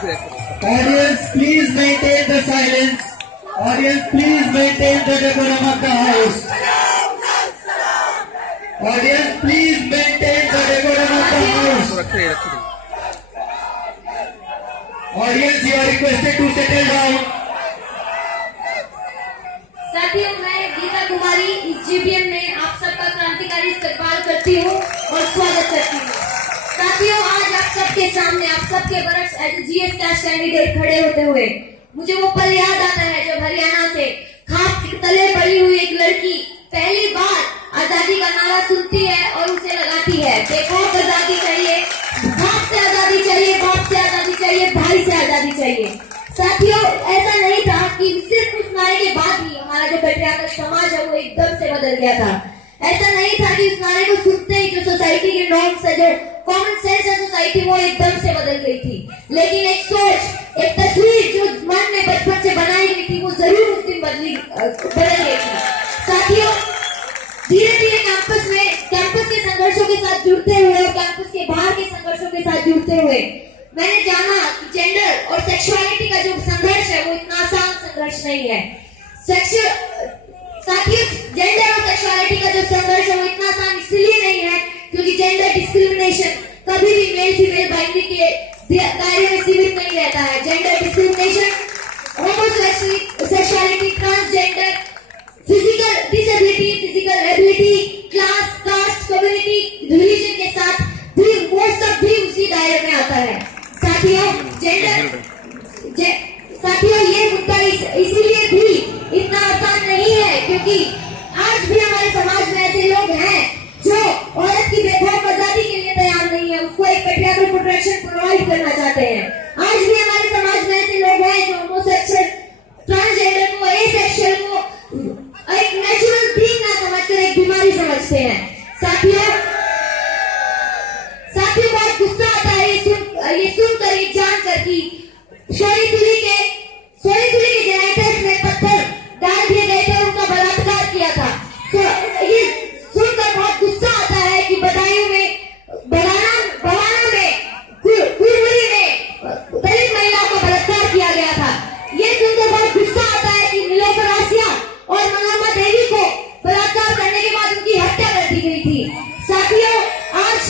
Audience, please maintain the silence. Audience, please maintain the decorum of the house. Audience, please maintain the decorum of the house. Audience, you are requested to settle down. साथियों, मैं गीता कुमारी इस GBM में आप सबका क्रांतिकारी इस्तकबाल करती हूँ और स्वागत करती हूँ। साथियों, आज आप सबके सामने आप सबके बरस एज जीएस कैश कैंडिडेट खड़े होते हुए मुझे वो पल याद आता है जब हरियाणा से खाप के तले पड़ी हुई एक लड़की पहली बार आजादी का नारा सुनती है और उसे लगाती है, देखो आजादी चाहिए, बाप से आजादी चाहिए, बाप से आजादी चाहिए, भाई से आजादी चाहिए। साथियों, ऐसा नहीं था कि सिर्फ उस नारे के बाद ही हमारा जो पेट्रियार्कल समाज है वो एकदम से बदल गया था। ऐसा नहीं था कि इस नारे को सुनते ही जो सोसाइटी के नॉर्म्स है, जो कॉमन सेंस है सोसाइटी, वो एकदम से बदल गई थी। लेकिन एक सोच, एक तस्वीर जो मन में बचपन से बनाई गई थी वो जरूर उस दिन बदल गई थी। साथियों, धीरे धीरे कैंपस के संघर्षों के साथ जुड़ते हुए और कैंपस के बाहर के संघर्षों के साथ जुड़ते हुए मैंने जाना कि जेंडर और सेक्सुअलिटी का जो संघर्ष है वो इतना आसान संघर्ष नहीं है। साथियों, जेंडर और सेक्सुअलिटी का जो संघर्ष है वो इतना आसान इसलिए नहीं है क्योंकि जेंडर डिस्क्रिमिनेशन कभी भी मेल फीमेल बाइनरी के दायरे में सीमित नहीं रहता है। Gender discrimination, homosexuality, transgender, physical disability, physical ability, class, caste, community, religion के साथ भी वो सब भी उसी दायरे में आता है। साथियों, ये मुद्दा इसीलिए भी इतना आसान नहीं है क्योंकि आज भी हमारे समाज में ऐसे लोग हैं जो औरत की बेखौफ आजादी के लिए तैयार नहीं है, उसको एक पेट्रियार्कल प्रोटेक्शन प्रोवाइड करना चाहते हैं। आज भी हमारे समाज में ऐसे लोग हैं जो होमोसेक्सुअल, ट्रांसजेंडर को, एसेक्सुअल को एक नेचुरल बीइंग ना समझकर एक बीमारी समझते हैं। साथियों, बहुत गुस्सा आता है ये सुनकर, ये जानकर कि सोनीसुली के जेनेटर्स में पत्थर डाल दिए गए थे, उनका बलात्कार किया था। ये सुनकर बहुत गुस्सा आता है कि बदायूं में, बवाना में, कुरमुरी में दलित महिलाओं का बलात्कार किया गया था। ये सुनकर बहुत गुस्सा आता है कि नीलोफर आसिया और मनोरमा देवी को बलात्कार करने के बाद उनकी हत्या कर दी गई थी। साथियों, आज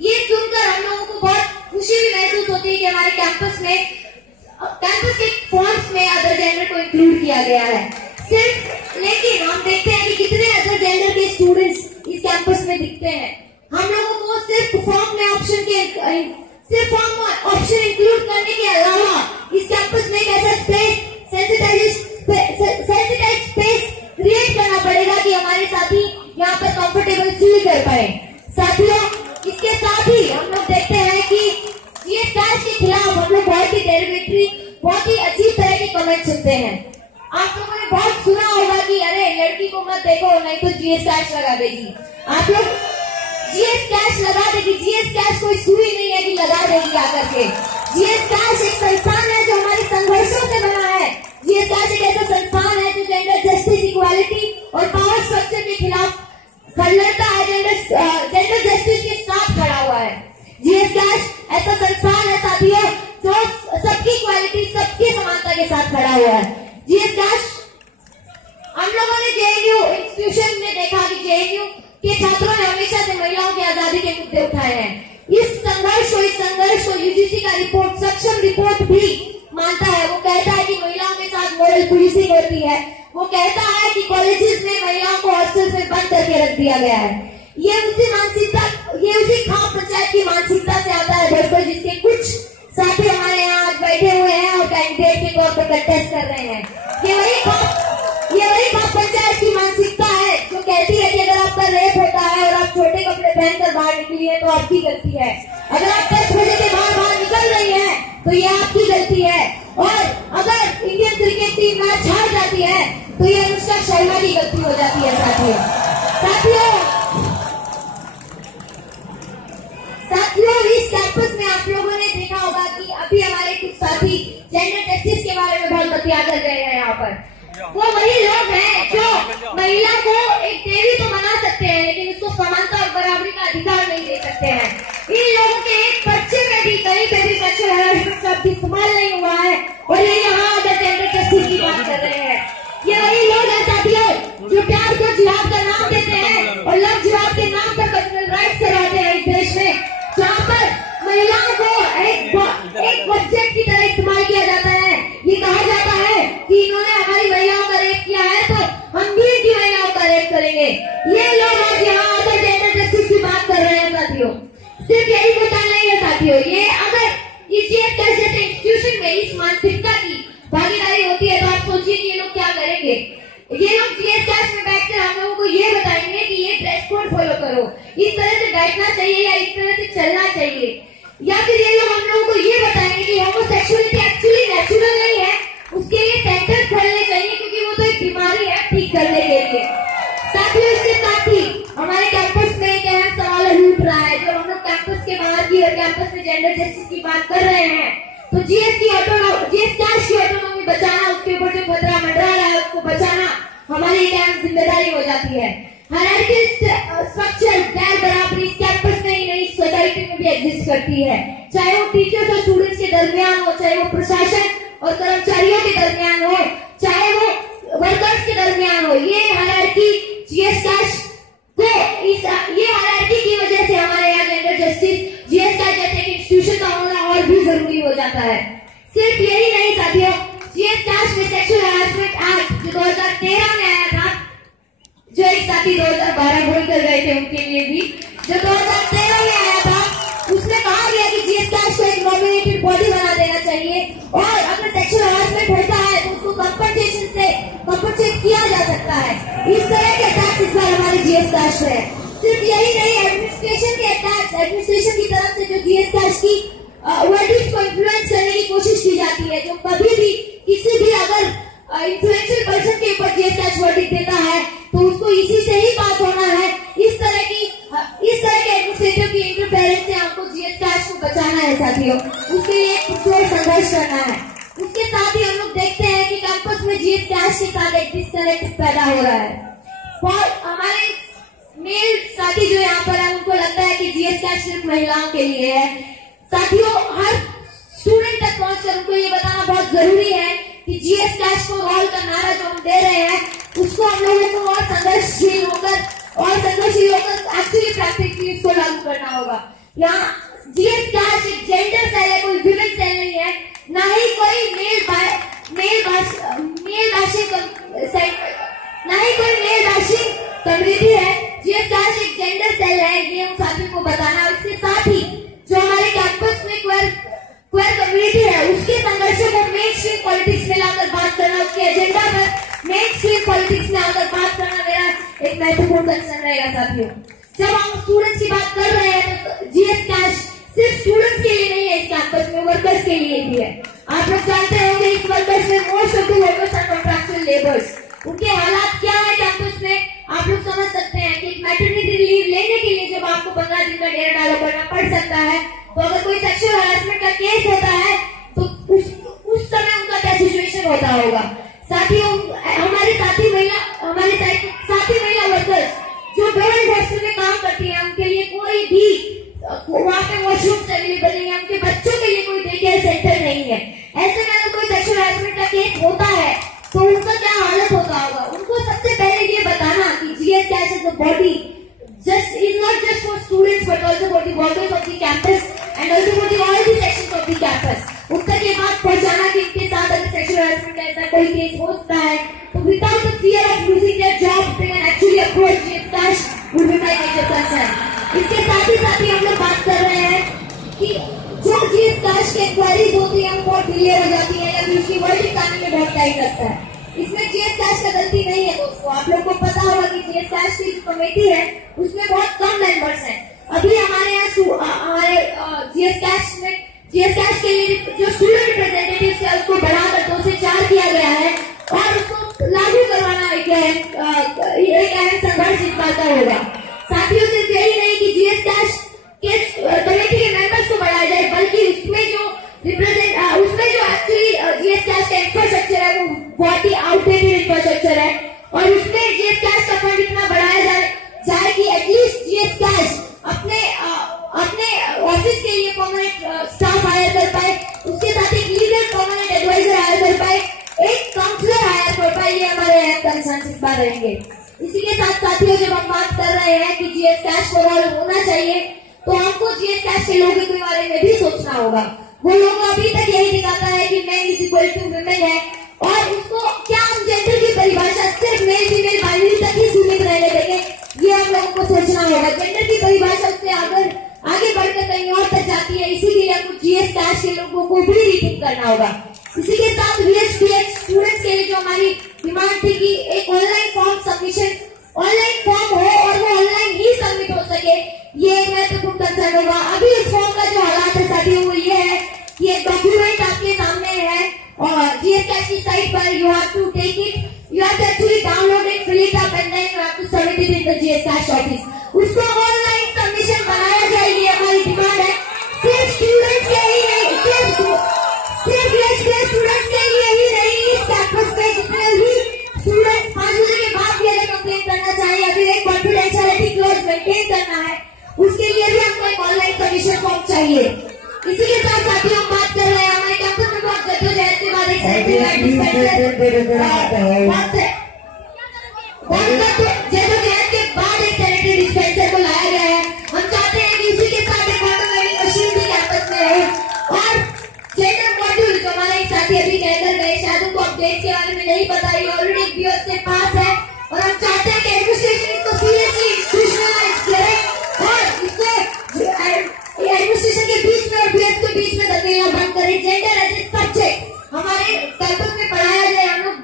ये सुनकर हम लोगों को बहुत खुशी भी महसूस होती है कि हमारे कैंपस के फॉर्म्स में अदर जेंडर को इंक्लूड किया गया है। लेकिन हम देखते हैं कि कितने अदर जेंडर के स्टूडेंट्स इस कैंपस में दिखते हैं। हम लोगों को सिर्फ फॉर्म ऑप्शन इंक्लूड करने के अलावा इस कैंपस में एक ऐसा सेंसिटाइज स्पेस क्रिएट करना पड़ेगा कि हमारे साथी यहाँ पर कंफर्टेबल फील कर पाए। साथियों, इसके साथ ही हम लोग देखते हैं कि जीएस कैश के खिलाफ हम लोग बहुत ही डेरिवेटरी, बहुत ही अजीब तरह के कमेंट सुनते हैं। आप लोगों ने बहुत सुना होगा कि अरे लड़की को मत देखो नहीं तो जीएस कैश लगा देगी। आप लोग जीएस कैश लगा देगी, जीएस कैश कोई सुई नहीं है कि लगा देगी आकर के। जीएस कैश एक संस्थान है जो हमारे संघर्षों से बना है। जीएस कैश एक ऐसा संस्थान है जो जेंडर जस्टिस, इक्वालिटी और पावर स्ट्रक्चर के खिलाफ लड़ता है, जेंडर जस्टिस के साथ खड़ा हुआ है। जीएस कैश ऐसा संस्थान है साथियों जो सबकी इक्वालिटी, सबकी समानता के साथ खड़ा हुआ है। जीएस कैश, हम लोगों ने जेएनयू इंस्टीट्यूशन में देखा कि जेएनयू के छात्रों ने हमेशा से महिलाओं की आजादी के मुद्दे उठाए हैं। इस संघर्ष को यूजीसी का रिपोर्ट, सक्षम रिपोर्ट भी मानता है। वो कहता है कि महिलाओं के साथ मॉरल पुलिसिंग होती है। वो कहता है कि कॉलेजेस में महिलाओं को हॉस्टल में बंद करके रख दिया गया है। ये उसी खाप पंचायत की मानसिकता से आता है बचपन, जिसके कुछ साथी हमारे यहाँ आज बैठे हुए हैं और कैंडिडेट के तौर पर कंटेस्ट कर रहे हैं। ये वही खाप पंचायत की मानसिकता है जो कहती है कि अगर आपका रेप होता है और आप छोटे कपड़े पहनकर बाहर निकली है तो आपकी गलती है। अगर आप 10 बजे के बाद बाहर निकल रही है तो ये आपकी गलती है। और अगर इंडियन क्रिकेट टीम मैच हार जाती है तो ये अनुष्का शर्मा की गलती हो जाती है। साथियों, इस कैंपस में आप लोगों ने देखा होगा कि अभी हमारे कुछ साथी जेंडर जस्टिस के बारे में बहुत बतिया कर रहे हैं। यहाँ पर वो वही लोग हैं जो महिला को एक देवी तो बना सकते हैं लेकिन उसको समानता और बराबरी का अधिकार नहीं दे सकते हैं। इन लोगों के एक पर्चे में भी कहीं पे भी सेक्सुअल सिर्फ यही मुद्दा नहीं है साथियों, ये अगर इस जीएस कैश जैसे इंस्टीट्यूशन में इस मानसिकता की भागीदारी होती है तो आप सोचिए कि ये लोग क्या करेंगे। ये लोग जीएस कैश में बैठकर हम लोगों को ये बताएंगे कि ये ड्रेस कोड फॉलो करो, इस तरह से बैठना चाहिए या इस तरह से चलना चाहिए, या फिर ये लोग हम लोगों को ये बताएंगे कि होमोसेक्सुअलिटी एक्चुअली नेचुरल नहीं है, उसके लिए सेंटर खोलने चाहिए क्योंकि वो तो एक बीमारी है ठीक करने के लिए। साथियों इसके साथ ही हमारे कैंपस में एक अहम सवाल उठ रहा है। जब हम लोग कैंपस के बाहर की और कैंपस में जेंडर जस्टिस की बात कर रहे हैं तो जीएस कैश की ऑटोनॉमी बचाना, उसके ऊपर जो खतरा मंडरा रहा है उसको बचाना हमारी एक अहम जिम्मेदारी हो जाती है। हायरार्की स्ट्रक्चर गैर बराबरी इस कैंपस में ही नहीं सोसाइटी में भी एग्जिस्ट करती है, चाहे वो टीचर्स और स्टूडेंट्स के दरमियान हो, चाहे वो प्रशासन और कर्मचारियों के दरमियान हो, चाहे वो वर्कर्स के दरमियान हो। ये हायरार्की जीएस कैश को ये हायरार्की की वजह से हमारे यहाँ जेंडर जस्टिस जीएस कैश जैसे इंस्टीट्यूशन का होना और भी जरूरी हो जाता है। सिर्फ यही नहीं साथियों, जीएस कैश में सेक्सुअल हैरेसमेंट एक्ट जो 2013 में आया था, जो एक साथी 2012 भूल कर गए थे उनके लिए भी, जो 2013 में आया था, उसमें कहा गया कि जीएस कैश को एक नॉमिनेटेड बॉडी बना देना चाहिए और अगर सेक्सुअल हैरेसमेंट होता है तो उसको कंपनसेशन से कंपनसेट किया जा सकता है। इस तरह के अटैक्स इस बार हमारे जीएस कैश में है। सिर्फ यही नहीं, एडमिनिस्ट्रेशन के अटैक्स, एडमिनिस्ट्रेशन की तरफ से जो जीएस कैश की वर्डिक्ट को इन्फ्लुएंस करने की कोशिश की जाती है, जो कभी भी किसी भी अगर इन्फ्लुएंशियल पर्सन के ऊपर जीएस कैश वर्डिक्ट देता है तो उसको इसी से ही पास होना है। इस तरह के एडमिनिस्ट्रेटिव की इंटरफेरेंस से हमको जीएस कैश को बचाना है साथियों, उसके लिए पुरजोर संघर्ष करना है। उसके साथ ही हम लोग देखते हैं कि कैंपस में जीएस कैश के साथ एक डिस्कनेक्ट पैदा हो रहा है। और हमारे मेल साथी जो यहाँ पर है उनको लगता है कि जीएस कैश सिर्फ महिलाओं के लिए है। साथियों हर स्टूडेंट तक पहुंचकर उनको ये बताना बहुत जरूरी है कि जीएस कैश को ऑल का नारा जो हम दे रहे हैं उसको हम लोगों को और संघर्षशील होकर एक्चुअली प्रैक्टिकली इसको लागू करना होगा। यहाँ जीएस कैश एक जेंडर सेल है, कोई विमेन सेल नहीं है, ना ही कोई मेल बैशिंग कम्युनिटी है। जीएस कैश एक जेंडर सेल है, ये हम साथियों को बताना। इसके साथ ही जो हमारे कैंपस में क्वेयर कम्युनिटी है उसके संघर्षों को मेन स्ट्रीम पॉलिटिक्स में लाकर बात करना, उसके एजेंडा पर मेन स्ट्रीम पॉलिटिक्स में आकर बात करना मेरा एक महत्वपूर्ण कंसर्न रहेगा साथियों। जब हम स्टूडेंट्स की बात कर रहे हैं तो जीएस कैश सिर्फ स्टूडेंट्स के लिए नहीं है, इस कैंपस में वर्कर्स के लिए भी है। आप लोग जानते होंगे इस वर्कर्स में most of the workers are contractual labours. उनके हालात क्या है कैंपस में आप लोग समझ सकते हैं कि मैटरनिटी लीव लेने के लिए जब आपको 15 दिन का डेरा डालो करना पड़ सकता है, तो अगर कोई सेक्सुअल हैरेसमेंट का केस होता है तो उस समय उनका क्या सिचुएशन होता होगा। साथियों हमारे साथी महिला वर्कर्स जो गवर्नमेंट हॉस्टल में काम करती है उनके लिए कोई भी वहाँ पे वॉशरूम अवेलेबल नहीं है, उनके बच्चों के लिए कोई डे केयर सेंटर नहीं है। ऐसे में अगर कोई सेक्सुअल हैरेसमेंट का केस होता है तो उनका क्या हालत होता होगा। उनको सबसे पहले ये बताना कि GS cash as a body is not just for students but also for the workers of the campus and also for the all the sections of the campus। उन तक ये बात पहुंचाना कि इनके साथ अगर सेक्सुअल हैरेसमेंट का ऐसा कोई केस होता है तो without the fear of losing their jobs they can actually approach GS Cash would be my major concern। इसके साथ ही हम लोग बात कर रहे हैं कि जो GS Cash की इंक्वायरीज होती है वो बहुत डिले हो जाती है या फिर उसकी वर्डिक्ट आने में बहुत टाइम लगता है। इसमें जीएस कैश का गलती नहीं है दोस्तों, आप लोग को पता होगा कि जीएस कैश की जो कमेटी है उसमें बहुत कम मेंबर्स हैं। अभी हमारे यहाँ हमारे जीएस कैश के लिए जो स्टूडेंट रिप्रेजेंटेटिव्स है उसको बढ़ाकर 2 से 4 किया गया है और उसको लागू करवाना एक अहम संघर्ष इस बात का होगा। साथियों सिर्फ यही नहीं कि जीएस कैश के कमेटी के मेंबर्स को बढ़ाया जाए बल्कि उसमें जो एक्चुअली जीएस कैश का इंफ्रास्ट्रक्चर है वो बहुत ही आउटडेटेड इंफ्रास्ट्रक्चर है और उसमें जीएस कैश का फंड इतना बढ़ाया जाए कि एटलीस्ट जीएस कैश अपने ऑफिस के लिए परमानेंट स्टाफ हायर कर पाए, उसके साथ एक लीगल परमानेंट एडवाइजर हायर कर पाए, एक काउंसलर हायर कर पाए। ये हमारे अहम कंसर्न इस बार रहेंगे। इसी के साथ साथियों जब हम बात कर रहे हैं कि जीएस कैश फॉर ऑल होना चाहिए तो हमको जीएस कैश के लोगों के बारे में भी सोचना होगा। वो लोग अभी तक यही दिखाता है कि man is equal to women है और उसको क्या हम जेंडर की परिभाषा सिर्फ मेल फीमेल बाइनरी तक ही सीमित रहने देंगे, ये हम लोगों को सोचना होगा। जेंडर की परिभाषा उससे आगे बढ़कर कहीं और तक जाती है। इसीलिए आपको जीएस कैश के लोगों को भी रीथिंक करना होगा। इसी के साथ VHPH स्टूडेंट्स के लिए जो हमारी डिमांड थी कि एक online form submission, online form हो और वो ऑनलाइन ही सबमिट हो सके, ये एक महत्वपूर्ण कंसर्न होगा। अभी इस फॉर्म का जो हालात है साथियों वो ये है कि एक डॉक्यूमेंट आपके सामने है और जीएस कैश की साइट पर you have to take it, you have to actually download it, fill it up and then you have to submit it in the GS cash office. उसको ऑनलाइन सबमिशन बनाया जाए, ये हमारी demand है। सिर्फ students के ही नहीं, सिर्फ स्टूडेंट्स के लिए ही नहीं, इस कैंपस पे जितने भी स्टूडेंट्स 5 बजे के बाद भी अगर कंप्लेन करना चाहिए, अभी एक कॉन्फिडेंशियलिटी क्लॉज मेंटेन करना है, उसके लिए भी हमको एक ऑनलाइन सबमिशन फॉर्म चाहिए। इसी के साथ साथियों हम बात कर रहे हैं हमारे कैंपस में बहुत जद्दोजहद के बाद एक जद्दोजहद के बाद एक सैनिटरी डिस्पेंसर को लाया गया है। हम चाहते हैं कि इसी के साथ एक ऑटोमेटिक मशीन भी कैंपस में रहे और जेंडर मॉड्यूल जो हमारे एक साथी अभी कहकर गए, शायद उनको अपडेट के बारे में नहीं पता, ये ऑलरेडी एक बीओएस के पास है और हम चाहते हैं कि एडमिनिस्ट्रेशन इसको सीरियसली इंस्टीट्यूशनलाइज करे और इसको एडमिनिस्ट्रेशन के बीच में और बीएस के बीच में दरमियान बंद करे। जेंडर एज ए सब्जेक्ट हमारे कैंपस में पढ़ाया जाए। हम लोग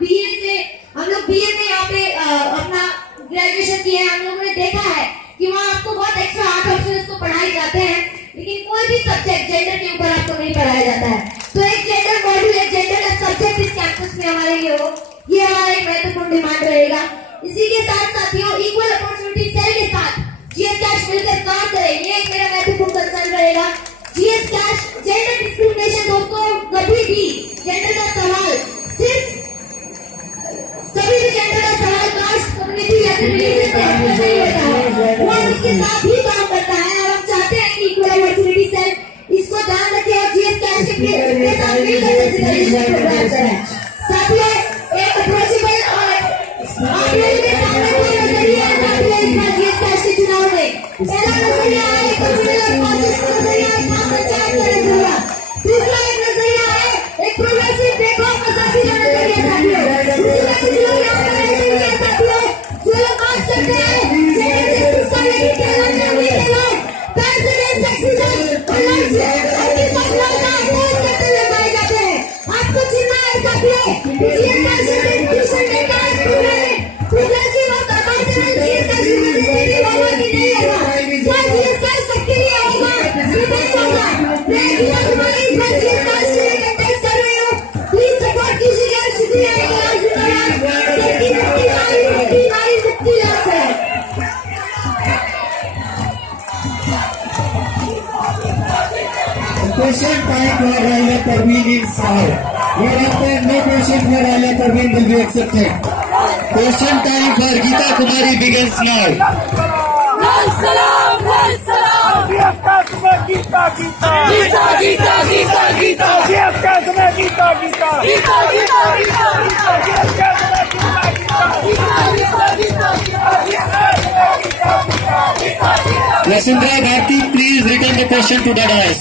बीए में यहाँ पे अपना ग्रेजुएशन किया है, हम लोगों ने देखा है कि वहाँ आपको बहुत एक्स्ट्रा आर्ट ऑप्शंस को पढ़ाए जाते हैं, लेकिन कोई भी सब्जेक्ट जेंडर के ऊपर आपको नहीं पढ़ाया जाता है। तो एक जेंडर मॉड्यूल, एक जेंडर का सब्जेक्ट इस कैंपस में हमारे लिए हो, ये हमारा एक महत्वपूर्ण डिमांड रहेगा। इसी के साथ साथियों इक्वल अपॉर्चुनिटी सेल के साथ जीएस कैश मिलकर काम करे, ये एक मेरा महत्वपूर्ण कंसर्न रहेगा। जीएस कैश जेंडर डिस्क्रिमिनेशन दोस्तों, कभी भी जेंडर का सवाल सिर्फ कभी भी जेंडर का सवाल कास्ट कम्युनिटी या फिर रिलीजन से हटकर नहीं होता है, वो इसके साथ ही काम करता है और हम चाहते हैं कि इक्वल अपॉर्चुनिटी सेल इसको ध्यान रखे और जीएस कैश के साथ मिलकर सेंसिटाइजेशन प्रोग्राम करें। साथियों एक अप्रोचेबल और आप लोगों के सामने कोई नजरिया है साथियों इस बार जीएस कैश के चुनाव में। पहला नजरिया है एक कम्युनल प्रोसेस नजरिया, पंचायत का नजरिया। दूसरा एक नजरिया है एक प्रोग्रेसिव देखो मसाजी का नजरिया साथियों। दूसरा कुछ लोग यहाँ पर ऐसे ही है साथियों जो लोग बात करते हैं जेंडर जस्टिस करने की कहलाने के लोग ट्रांसजेंडर सेक्सिज्म और लड़की सब लोग का अपोज करते हुए पाए जाते हैं। आपको चिन्ह है साथियों, GS cash institution data progressive और कंपैशनेट जीएस कैश यूनिवर्सिटी होगा कि नहीं होगा, क्या जीएस कैश सबके लिए होगा कि नहीं होगा। मैं किया तुम्हारी इस बार जीएस कैश के लिए कंटेस्ट कर रही हूँ, प्लीज सपोर्ट कीजिएगा। शुक्रिया सबकी मुक्ति लाभ है। Question time for Raila Parveen is out. Hereafter, no question for Raila Parveen will be accepted. Question time for Geeta Kumari begins now. Salam, salam. Yes, Kasma, Geeta, Geeta. Geeta, Geeta, Geeta, Geeta. Yes, Kasma, Geeta, Geeta. Geeta, Geeta, Geeta, Geeta. Yes, Kasma, Geeta, Geeta. Geeta, Geeta, Geeta, Geeta. Lasundra Bharti, please return the question to the dais.